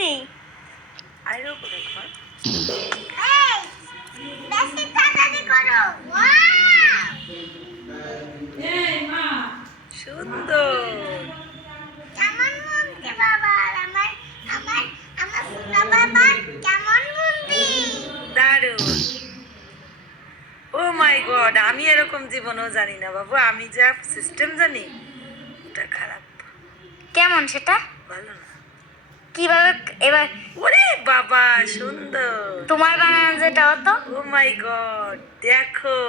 দিছি আরো করে কর। বেশি তাড়াতাড়ি করো সুন্দর। কেমন মুন্তি বাবা আমার আমার আমার ফুটা বাবা কেমন মুন্তি দারুণ। ও মাই গড, আমি এরকম জীবনেও জানি না বাবু, আমি যা সিস্টেম জানি ওটা খারাপ। কেমন সেটা ভালো না। কিভাবে এবার ওরে বাবা সুন্দর। তোমার বানানো যেটা হতো ও মাই গড, দেখো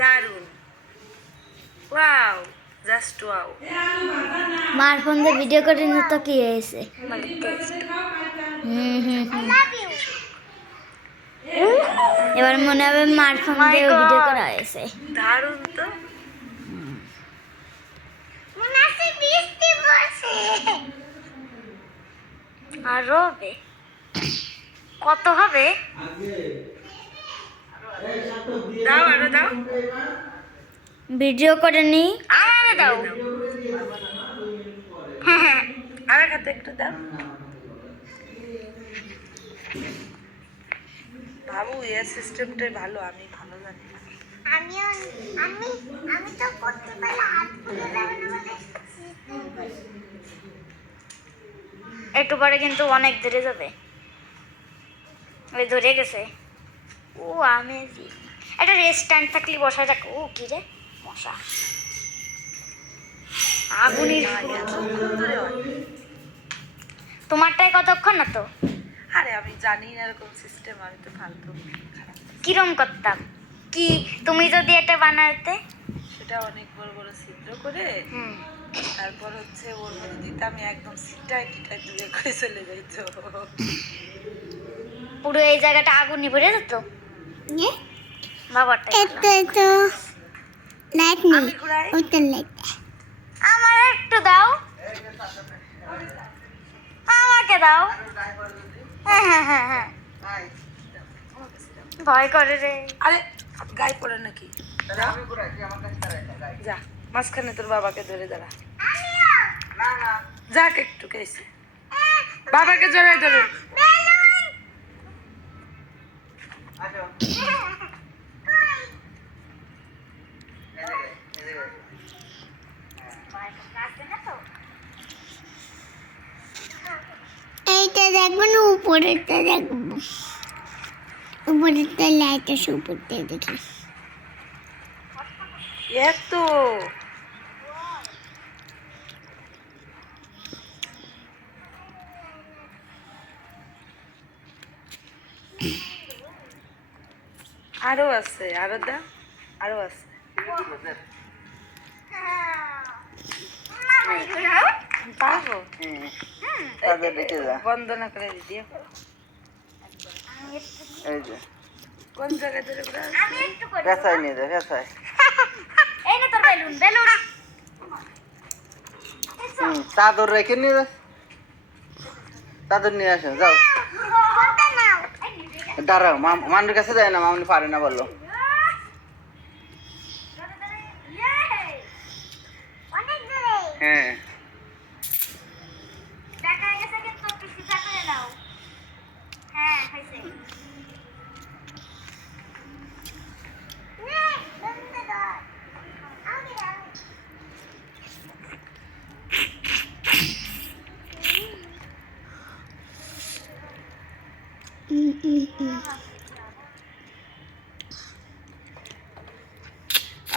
দারুণ। Wow, just wow. মার ফোন দিয়ে ভিডিও করে নিত কি হয়েছে এবার মনে হবে মার ফোন My দিয়ে God. ভিডিও করা হয়েছে দারুণ তো। মনে আছে বৃষ্টি পড়ছে আর হবে কত হবে দাও আরো দাও। ভিডিও করে নি আমারে দাও আর এক হাতে একটু দাও। বাবু এর সিস্টেমটাই ভালো, আমি ভালো জানি না। আমিও আমি আমি তো করতে পারলে হাত খুলে যাবে না বলে একটু পরে কিন্তু অনেক দূরে যাবে ওই ধরে গেছে ও আমেজিং একটা রেস্টুরেন্ট থাকলে বসা যাক ও কি রে মশা আগুনের সুন্দর হয়। তোমারটাই কতক্ষণ না তো আরে আমি জানি না এরকম সিস্টেম, আমি তো ফালতু খারাপ। কিরম করতাম কি তুমি যদি এটা বানাতে সেটা অনেক বড় বড় ছিদ্র করে হুম তারপর হচ্ছে ওর মধ্যে দিতাম একদম সিটাই টিটাই দূরে করে চলে যাইতো। পুরো এই জায়গাটা আগুনই ভরে যেত বাবারটা তো লাইট আমি ঘুরাই। ওটা লাইট আমার একটু দাও আমাকে দাও হ্যাঁ হ্যাঁ হ্যাঁ হ্যাঁ ভয় করে রে আরে গায়ে পড়ে নাকি? যা মাঝখানে তোর বাবাকে ধরে দাঁড়া। যাক একটু কেসে বাবাকে জড়াই ধরে। এইটা দেখবো না উপরেরটা দেখবো উপরেরটা লাইট আছে উপরটা দেখি এত আরো আছে, আরো দা, আরো আছে। পারবো বন্দনা করে দিও। এই যে কোন জায়গায় ধরে ঘুরাও? আমি একটু করি পেঁচাই নিয়ে যায় পেঁচাই। এই না তোর বেলুন বেলুন চাদর রেখে নিয়ে যাস, চাদর নিয়ে আসেন যাও। কোনটা নাও দাঁড়াও, মামুর কাছে যায় না, মামুনি পারে না বললো। অনেক দূরে হ্যাঁ দেখা গেছে কিন্তু পিসি করে নাও হ্যাঁ হইছে নে বন্ধ কর আমি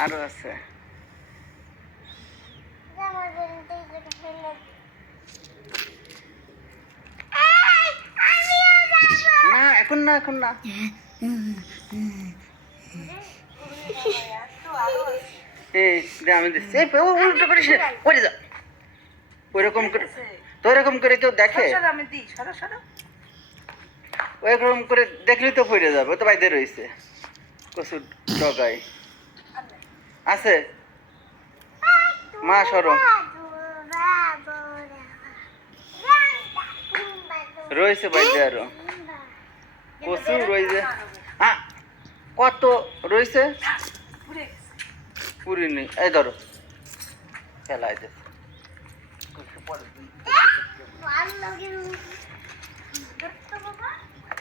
আরো আছে। আমার বন্ধু করে ফেলে না এখন না, এখন না। এই দে আমি দিচ্ছি, এই উল্টো করিস না, পড়ে যা। ওইরকম করে তো ওইরকম করে কেউ দেখে? সরো, আমি দিই, সরো সরো। ওইরকম করে দেখলি তো পড়ে যাবে, ও তো বাইরে রয়েছে কচুর ডগায় আছে। মা সরো, রয়েছে বাইরে আরো প্রচুর রয়েছে। কত রয়েছে? ঘুরে গেছে। পুরিনি এই ধরো ফেলাই দে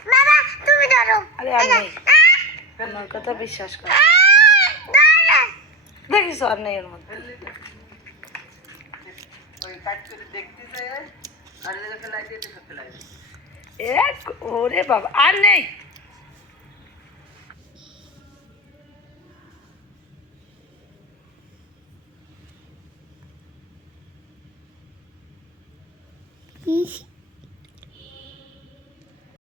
বাবা তুমি ধরো আরে আর নেই আমার কথা বিশ্বাস কর দেখিস আর নেই এর মধ্যে ওই কাট করে দেখতে চাই আর এদিকে ফেলাই দিয়ে এদিকে ফেলাই দে এক ওরে বাবা আর নেই ইস